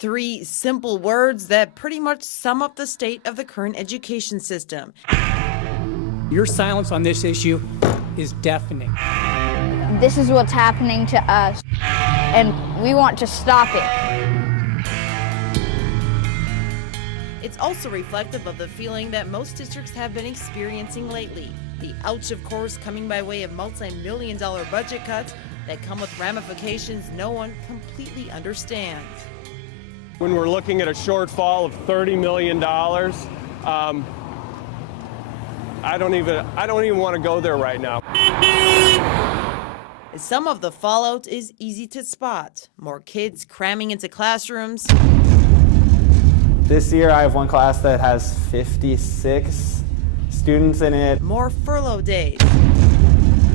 Three simple words that pretty much sum up the state of the current education system. Your silence on this issue is deafening. This is what's happening to us, and we want to stop it. It's also reflective of the feeling that most districts have been experiencing lately. The ouch, of course, coming by way of multi-million-dollar budget cuts that come with ramifications no one completely understands. When we're looking at a shortfall of $30 million, I don't even want to go there right now. Some of the fallout is easy to spot. More kids cramming into classrooms. This year I have one class that has 56 students in it. More furlough days.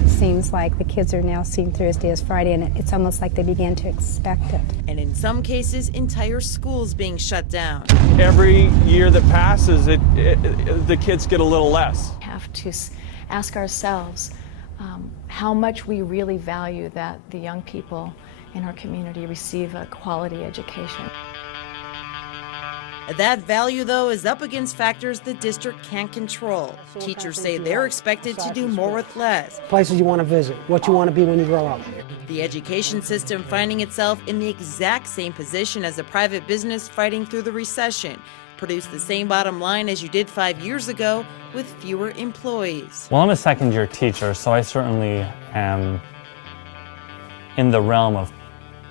Seems like the kids are now seeing Thursday as Friday, and it's almost like they begin to expect it. And in some cases, entire schools being shut down. Every year that passes, the kids get a little less. We have to ask ourselves how much we really value that the young people in our community receive a quality education. That value, though, is up against factors the district can't control. Teachers say they're expected to do more with less. Places you want to visit, what you want to be when you grow up. The education system finding itself in the exact same position as a private business fighting through the recession. Produce the same bottom line as you did 5 years ago with fewer employees. Well, I'm a second-year teacher, so I certainly am in the realm of,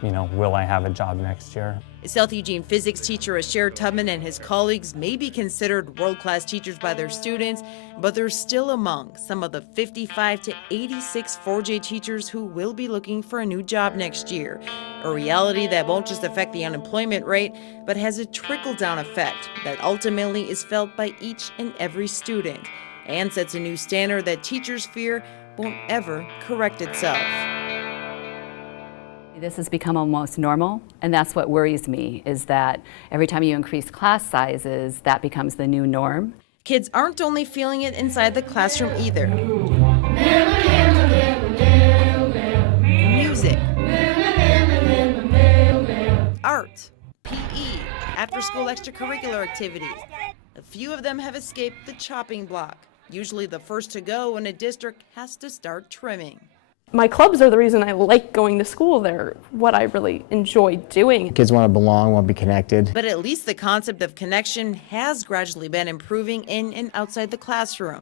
will I have a job next year? South Eugene physics teacher Asher Tubman and his colleagues may be considered world-class teachers by their students, but they're still among some of the 55 to 86 4J teachers who will be looking for a new job next year. A reality that won't just affect the unemployment rate, but has a trickle-down effect that ultimately is felt by each and every student, and sets a new standard that teachers fear won't ever correct itself. This has become almost normal, and that's what worries me, is that every time you increase class sizes, that becomes the new norm. Kids aren't only feeling it inside the classroom either. Music, art, PE, after-school extracurricular activities. A few of them have escaped the chopping block, usually the first to go when a district has to start trimming. My clubs are the reason I like going to school. They're what I really enjoy doing. Kids want to belong, want to be connected. But at least the concept of connection has gradually been improving in and outside the classroom.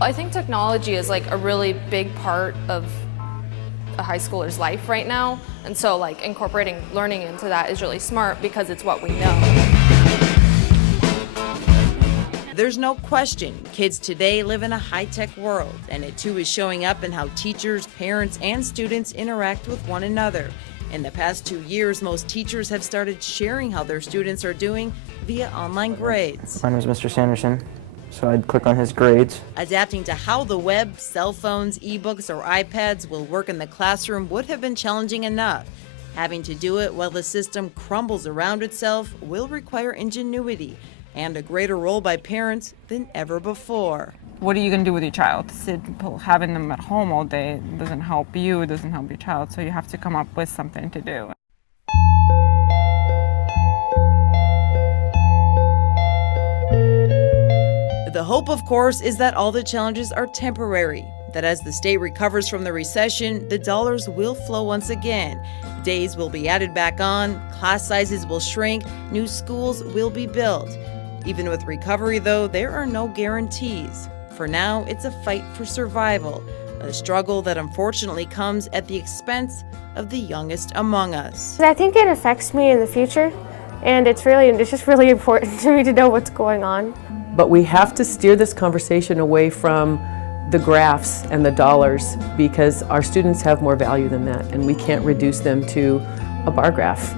I think technology is like a really big part of a high schooler's life right now. And so like incorporating learning into that is really smart because it's what we know. There's no question, kids today live in a high-tech world, and it too is showing up in how teachers, parents, and students interact with one another. In the past 2 years, most teachers have started sharing how their students are doing via online grades. My name is Mr. Sanderson, so I'd click on his grades. Adapting to how the web, cell phones, ebooks, or iPads will work in the classroom would have been challenging enough. Having to do it while the system crumbles around itself will require ingenuity and a greater role by parents than ever before. What are you going to do with your child? Having them at home all day doesn't help you, it doesn't help your child, so you have to come up with something to do. The hope, of course, is that all the challenges are temporary, that as the state recovers from the recession, the dollars will flow once again. Days will be added back on, class sizes will shrink, new schools will be built. Even with recovery, though, there are no guarantees. For now, it's a fight for survival, a struggle that unfortunately comes at the expense of the youngest among us. I think it affects me in the future, and it's just really important to me to know what's going on. But we have to steer this conversation away from the graphs and the dollars, because our students have more value than that, and we can't reduce them to a bar graph.